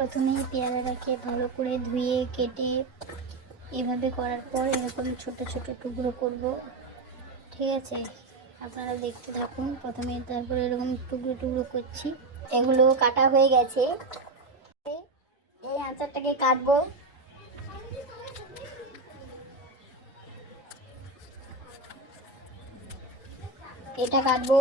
প্রথমে পেয়ারাটাকে ভালো করে ধুয়ে, কেটে এভাবে করার পর এরকম ছোট ছোট টুকরো করব। ঠিক আছে? আপনারা দেখতে থাকুন। প্রথমে তারপরে এরকম টুকরো টুকরো করছি। এগুলো কাটা হয়ে গেছে। এই আচারটাকে কাটবো। এটা কাটবো।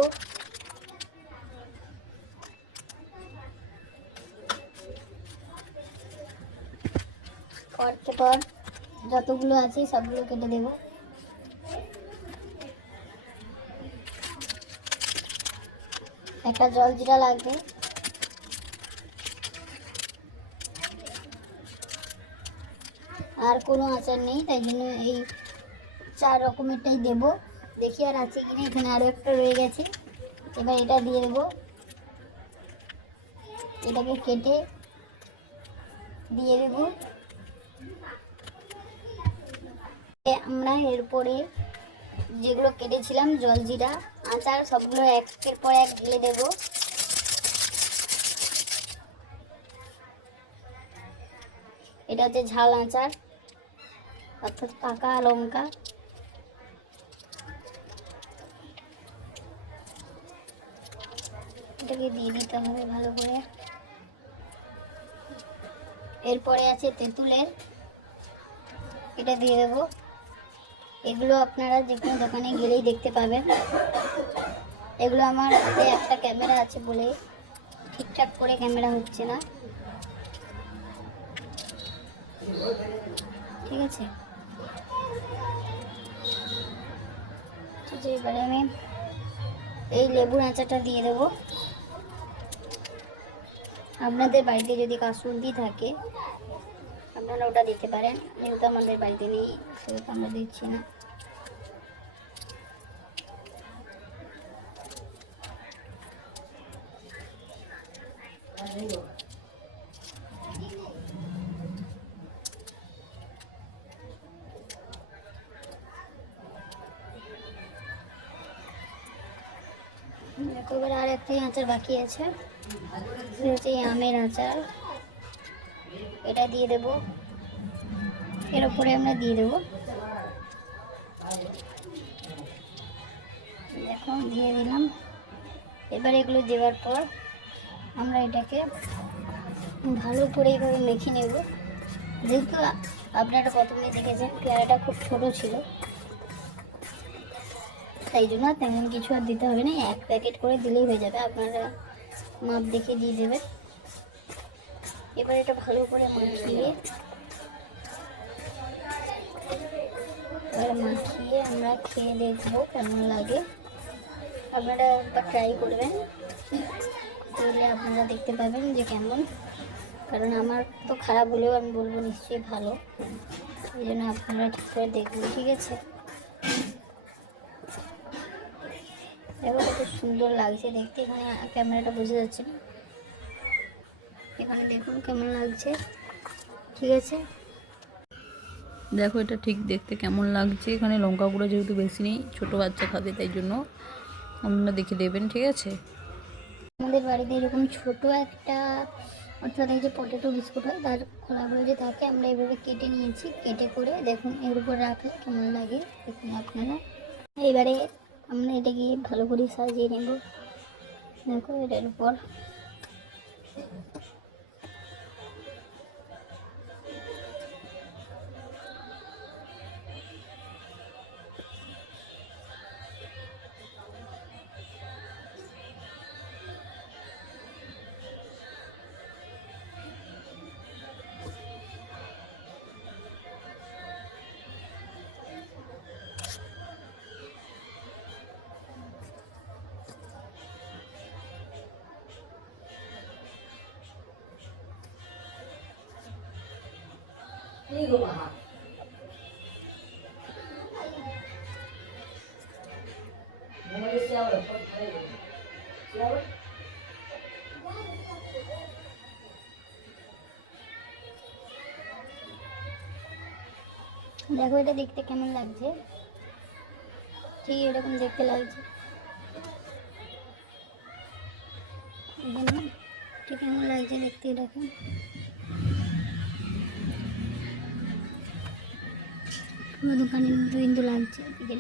করতে পর যতগুলো আছে সবগুলো কেটে দেব। একটা জল জিরা লাগবে। আর কোনো আচার নেই, তাই জন্য এই চার রকমেরটাই দেব। দেখি আর আছে কিনা, এখানে আরও একটা রয়ে গেছে। এবার এটা দিয়ে দেবো। এটাকে কেটে দিয়ে দেবো। আমরা এরপরে যেগুলো কেটেছিলাম, জলজিরা, আচার, সবগুলো একের পর এক ঢেলে দেবো। এটা হচ্ছে ঝাল আচার, অর্থাৎ পাকা লঙ্কা। এটাকে দিয়ে দিতে হবে ভালো করে। এরপরে আছে তেঁতুলের, এটা দিয়ে দেবো। এগুলো আপনারা যে কোনো দোকানে গেলেই দেখতে পাবেন। এগুলো আমার হাতে একটা ক্যামেরা আছে বলে ঠিকঠাক করে ক্যামেরা হচ্ছে না। ঠিক আছে? এবারে আমি এই লেবুর আচারটা দিয়ে দেবো। আপনাদের বাড়িতে যদি কাসুন্দি থাকে আপনারা ওটা দিতে পারেন। যেহেতু আমাদের বাড়িতে নেই সেহেতু আমরা দিচ্ছি না। আর একটি আচার বাকি আছে। আমের আচার। এটা দিয়ে দেব। এর উপরে আমরা দিয়ে দেব। দেখো, দিয়ে দিলাম। এবার এগুলো দেওয়ার পর আমরা এটাকে ভালো করে এইভাবে মেখে নেব। যেহেতু আপনারা প্রথমে দেখেছেন পেয়ারাটা খুব ছোট ছিল। তাই জন্য তেমন কিছু আর দিতে হবে না। এক প্যাকেট করে দিলেই হয়ে যাবে। আপনারা মাপ দেখে দিয়ে দেবেন। এবার এটা ভালো করে মাখিয়ে এবার মাখিয়ে আমরা খেয়ে দেখব কেমন লাগে। আপনারা একবার ট্রাই করবেন। করলে আপনারা দেখতে পাবেন যে কেমন। কারণ আমার তো খারাপ হলেও আমি বলব নিশ্চয়ই ভালো। ওই জন্য আপনারা ঠিক করে দেখবেন, ঠিক আছে? দেখো কত সুন্দর লাগছে দেখতে। এখানে ক্যামেরাটা বুঝে যাচ্ছে না। এখানে দেখুন কেমন লাগছে। ঠিক আছে? দেখো এটা ঠিক দেখতে কেমন লাগছে। এখানে লঙ্কা গুঁড়ো যেহেতু বেশি নেই ছোটো বাচ্চা খাবে তাই জন্য আপনারা দেখে দেবেন ঠিক আছে? আমাদের বাড়িতে এরকম ছোট একটা অর্থাৎ এই যে পটেটো বিস্কুট হয় তার খোলাগুলো যে থাকে আমরা এভাবে কেটে নিয়েছি। কেটে করে দেখুন এর উপর রাখলে কেমন লাগে দেখুন আপনারা। এবারে আমরা এটাকে ভালো করে সাজিয়ে নেব। দেখো এটার উপর। দেখো এটা দেখতে কেমন লাগছে? ঠিক এরকম দেখতে লাগছে। এটা কেমন লাগছে দেখতে দেখুন পুরো দোকানের মতো লাগছে দেখে